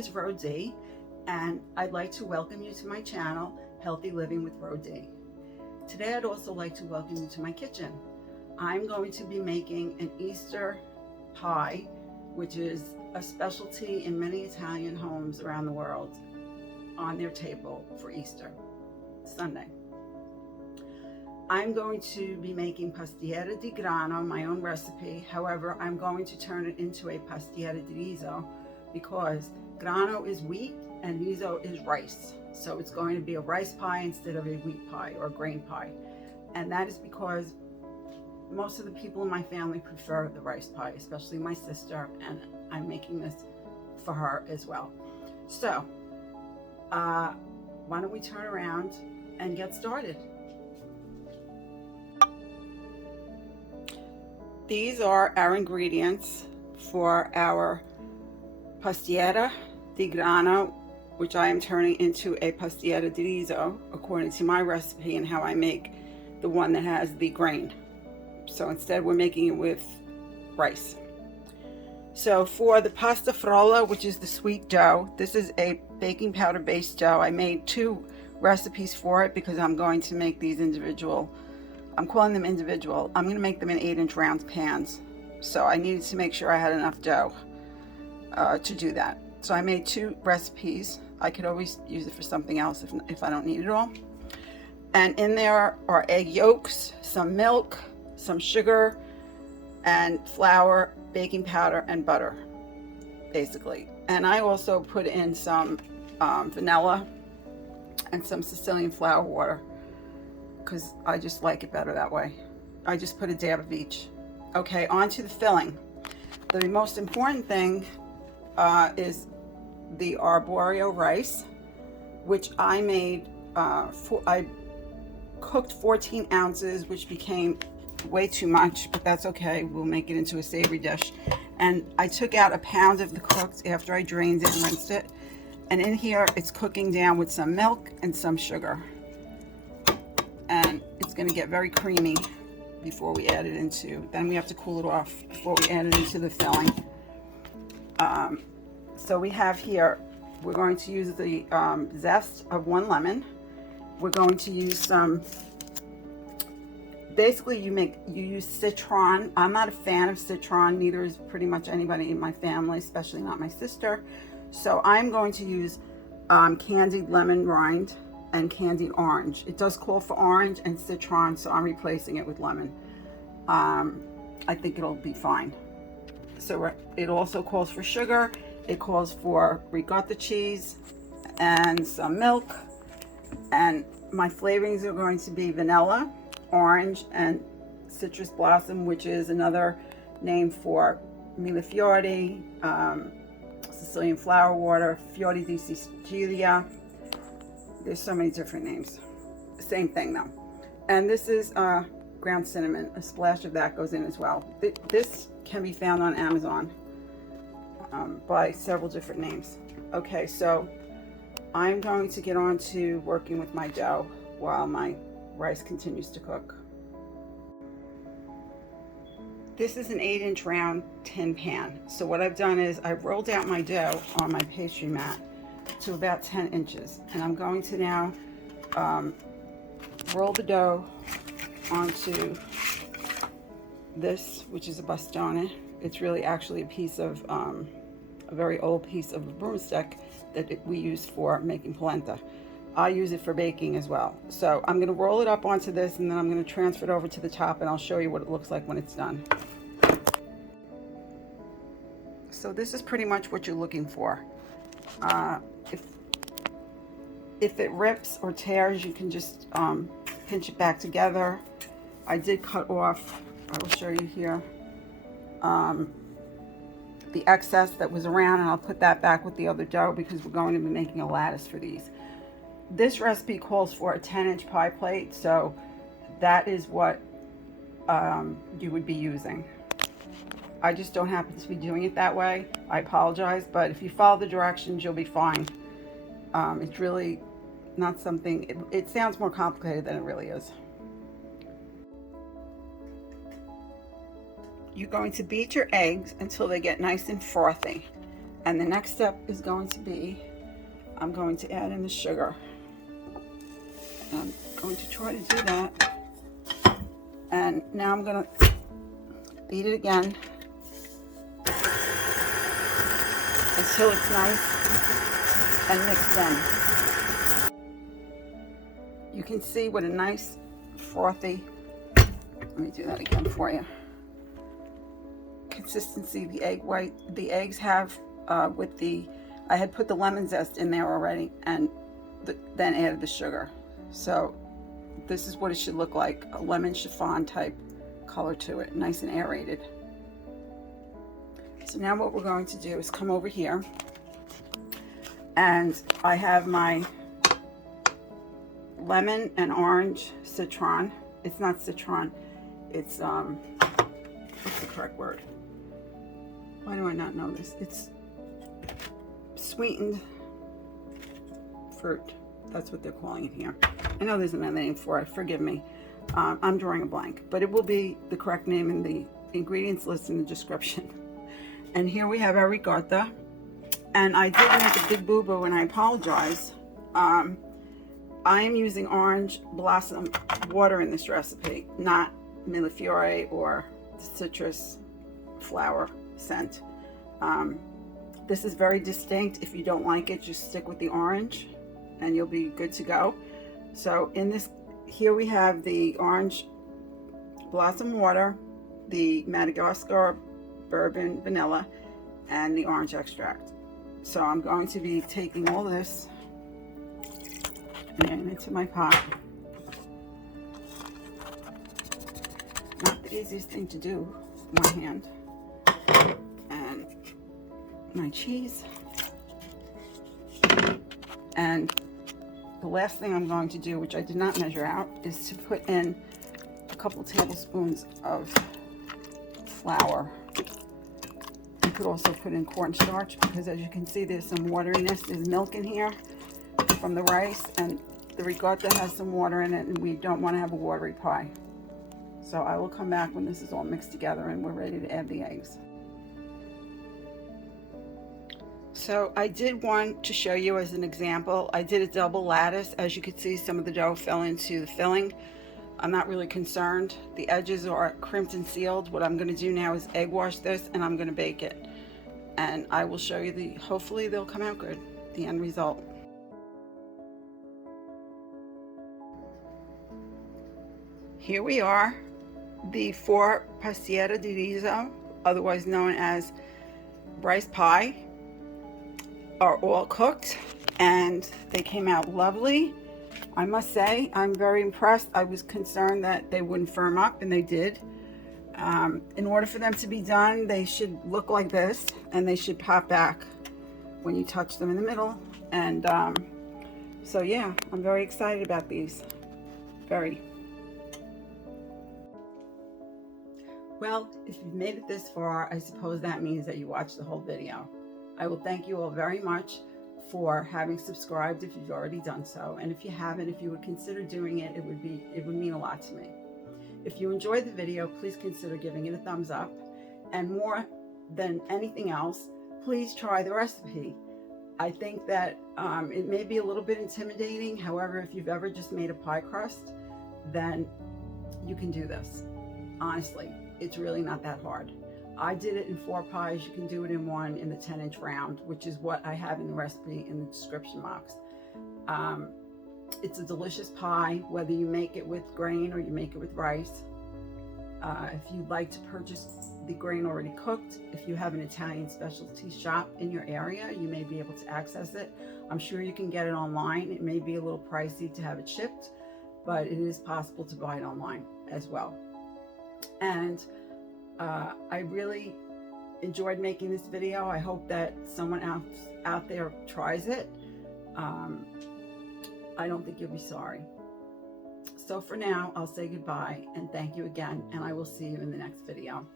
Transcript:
is RoeDee, and I'd like to welcome you to my channel, Healthy Living with RoeDee. Today I'd also like to welcome you to my kitchen. I'm going to be making an Easter pie, which is a specialty in many Italian homes around the world on their table for Easter Sunday. I'm going to be making Pastiera di Grano, my own recipe. However, I'm going to turn it into a Pastiera di Riso because grano is wheat and riso is rice. So it's going to be a rice pie instead of a wheat pie or grain pie. And that is because most of the people in my family prefer the rice pie, especially my sister, and I'm making this for her as well. So, why don't we turn around and get started? These are our ingredients for our Pastiera di Grano, which I am turning into a Pastiera di Riso according to my recipe and how I make the one that has the grain. So instead we're making it with rice. So for the pasta frolla, which is the sweet dough, this is a baking powder based dough. I made 2 recipes for it because I'm going to make these individual. I'm calling them individual. I'm going to make them in 8-inch round pans. So I needed to make sure I had enough dough to do that. So I made 2 recipes. I could always use it for something else if I don't need it all. And in there are egg yolks, some milk, some sugar, and flour, baking powder, and butter, basically. And I also put in some vanilla and some Sicilian flour water, because I just like it better that way. I just put a dab of each. Okay, on to the filling. The most important thing is the arborio rice, which I made, I cooked 14 ounces, which became way too much, but that's okay. We'll make it into a savory dish. And I took out 1 pound of the cooked after I drained it and rinsed it. And in here, it's cooking down with some milk and some sugar. And it's going to get very creamy before we add it into, then we have to cool it off before we add it into the filling. So we have here, we're going to use the zest of 1 lemon. We're going to use some, basically you use citron. I'm not a fan of citron, neither is pretty much anybody in my family, especially not my sister. So I'm going to use candied lemon rind and candied orange. It does call for orange and citron, so I'm replacing it with lemon. I think it'll be fine. So it also calls for sugar. It calls for ricotta cheese and some milk. And my flavorings are going to be vanilla, orange, and citrus blossom, which is another name for millefiori, Sicilian flower water, fiori di Sicilia. There's so many different names. Same thing though. And this is ground cinnamon. A splash of that goes in as well. This can be found on Amazon by several different names. Okay, so I'm going to get on to working with my dough while my rice continues to cook. This is an 8-inch round tin pan. So what I've done is I've rolled out my dough on my pastry mat to about 10 inches. And I'm going to now roll the dough onto this, which is a bastone. It's really actually a piece of, a very old piece of a broomstick that we use for making polenta. I use it for baking as well. So I'm gonna roll it up onto this and then I'm gonna transfer it over to the top and I'll show you what it looks like when it's done. So this is pretty much what you're looking for. If it rips or tears, you can just pinch it back together. I did cut off, I will show you here, the excess that was around, and I'll put that back with the other dough because we're going to be making a lattice for these. This recipe calls for a 10-inch pie plate, so that is what you would be using. I just don't happen to be doing it that way. I apologize, but if you follow the directions, you'll be fine. It's really not something, it sounds more complicated than it really is. You're going to beat your eggs until they get nice and frothy. And the next step is going to be, I'm going to add in the sugar. I'm going to try to do that. And now I'm going to beat it again until it's nice and mixed in. You can see what a nice frothy, let me do that again for you, consistency the eggs have with the, I had put the lemon zest in there already and then added the sugar. So this is what it should look like, a lemon chiffon type color to it, nice and aerated. So now what we're going to do is come over here, and I have my lemon and orange citron. It's not citron, it's what's the correct word? Why do I not know this? It's sweetened fruit. That's what they're calling it here. I know there's another name for it, forgive me. I'm drawing a blank, but it will be the correct name in the ingredients list in the description. And here we have our ricotta. And I did make a big boo-boo, and I apologize. I am using orange blossom water in this recipe, not millefiori or citrus flower scent. This is very distinct. If you don't like it, just stick with the orange and you'll be good to go. So in this, here we have the orange blossom water, the Madagascar bourbon vanilla, and the orange extract. So I'm going to be taking all this and adding it into my pot. Not the easiest thing to do, one hand. And my cheese. And the last thing I'm going to do, which I did not measure out, is to put in a couple tablespoons of flour. You could also put in cornstarch, because as you can see, there's some wateriness. There's milk in here from the rice, and the ricotta has some water in it, and we don't want to have a watery pie. So I will come back when this is all mixed together and we're ready to add the eggs. So I did want to show you as an example. I did a double lattice. As you can see, some of the dough fell into the filling. I'm not really concerned. The edges are crimped and sealed. What I'm going to do now is egg wash this, and I'm going to bake it. And I will show you hopefully they'll come out good, the end result. Here we are. The 4 Pastiera di Riso, otherwise known as rice pie, are all cooked, and they came out lovely. I must say, I'm very impressed. I was concerned that they wouldn't firm up, and they did. In order for them to be done, they should look like this, and they should pop back when you touch them in the middle. And so yeah, I'm very excited about these. Very. Well, if you've made it this far, I suppose that means that you watched the whole video. I will thank you all very much for having subscribed if you've already done so. And if you haven't, if you would consider doing it, it would mean a lot to me. If you enjoyed the video, please consider giving it a thumbs up. And more than anything else, please try the recipe. I think that it may be a little bit intimidating. However, if you've ever just made a pie crust, then you can do this. Honestly, it's really not that hard. I did it in 4 pies. You can do it in 1 in the 10-inch round, which is what I have in the recipe in the description box. It's a delicious pie, whether you make it with grain or you make it with rice. If you'd like to purchase the grain already cooked, if you have an Italian specialty shop in your area, you may be able to access it. I'm sure you can get it online. It may be a little pricey to have it shipped, but it is possible to buy it online as well. And I really enjoyed making this video. I hope that someone else out there tries it. I don't think you'll be sorry. So for now, I'll say goodbye and thank you again, and I will see you in the next video.